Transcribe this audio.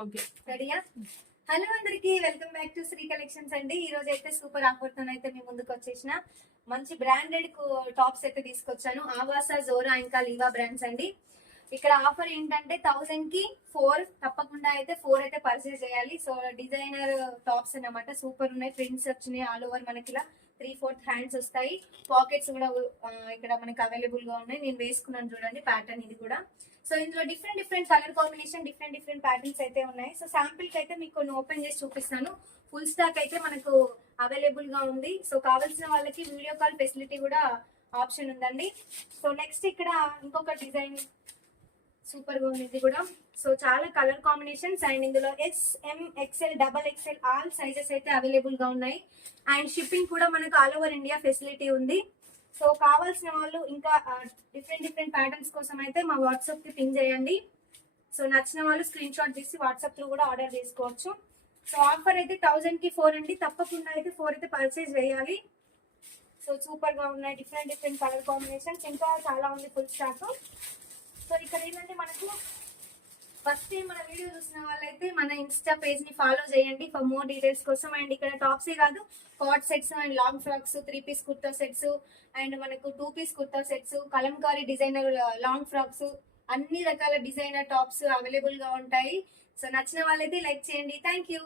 Okay రెడీయా? Hello అందరికి, welcome back to Sri collections అండి. ఈ రోజు అయితే సూపర్ ఆఫర్ తో అయితే మీ ముందుకు వచ్చేసిన మంచి బ్రాండెడ్ టాప్స్ అయితే తీసుకొచ్చాను. ఆవాసా, జోరా ఇంకా లీవా బ్రాండ్స్ అండి. ఇక్కడ ఆఫర్ ఏంటంటే 1000 కి 4 తప్పకుండా అయితే 4 అయితే పర్చేస్ చేయాలి. సో డిజైనర్ టాప్స్ అన్నమాట, సూపర్ ఉన్నాయి. ప్రింట్స్ వచ్చినాయి ఆల్ ఓవర్, మనకి ఇలా 3/4 హ్యాండ్స్ వస్తాయి. పాకెట్స్ కూడా ఇక్కడ మనకి అవైలబుల్ గా ఉన్నాయి. నేను వేసుకున్నాను చూడండి ప్యాటర్న్ ఇది కూడా. సో ఇందులో different colour combination, different patterns అయితే ఉన్నాయి. సో శాంపిల్ కి అయితే మీకు కొన్ని ఓపెన్ చేసి చూపిస్తాను. ఫుల్ స్టాక్ అయితే మనకు అవైలబుల్ గా ఉంది. సో కావాల్సిన వాళ్ళకి వీడియో కాల్ ఫెసిలిటీ కూడా ఆప్షన్ ఉందండి. సో నెక్స్ట్ ఇక్కడ ఇంకొక డిజైన్ సూపర్ గా ఉంది ఇది కూడా. సో చాలా కలర్ కాంబినేషన్స్ అండ్ ఇందులో SM, XL, XXL all sizes అయితే అవైలబుల్ గా ఉన్నాయి. అండ్ షిప్పింగ్ కూడా మనకు ఆల్ ఓవర్ ఇండియా ఫెసిలిటీ ఉంది. సో కావాల్సిన వాళ్ళు ఇంకా డిఫరెంట్ ప్యాటర్న్స్ కోసం అయితే మా వాట్సాప్ కి పింగ్ చేయండి. సో నచ్చిన వాళ్ళు స్క్రీన్ షాట్ తీసి వాట్సాప్ లో కూడా ఆర్డర్ చేసుకోవచ్చు. సో ఆఫర్ అయితే 1000 కి 4 అండి. తప్పకుండా అయితే 4 అయితే పర్చేజ్ వేయాలి. సో సూపర్ గా ఉన్నాయి డిఫరెంట్ కలర్ కాంబినేషన్స్, ఇంకా చాలా ఉంది ఫుల్ స్టాక్. సో ఇక్కడ ఏంటంటే మనకు ఫస్ట్ టైం మన వీడియో చూసిన వాళ్ళైతే మన ఇన్స్టా పేజ్ ని ఫాలో చేయండి ఫర్ మోర్ డీటెయిల్స్ కోసం. అండ్ ఇక్కడ టాప్సే కాదు, coat sets and long frocks, 3 piece kurta sets and మనకు 2 piece kurta sets, Kalamkari designer long frocks, అన్ని రకాల డిజైనర్ టాప్స్ అవైలబుల్ గా ఉంటాయి. సో నచ్చిన వాళ్ళైతే లైక్ చేయండి. Thank you.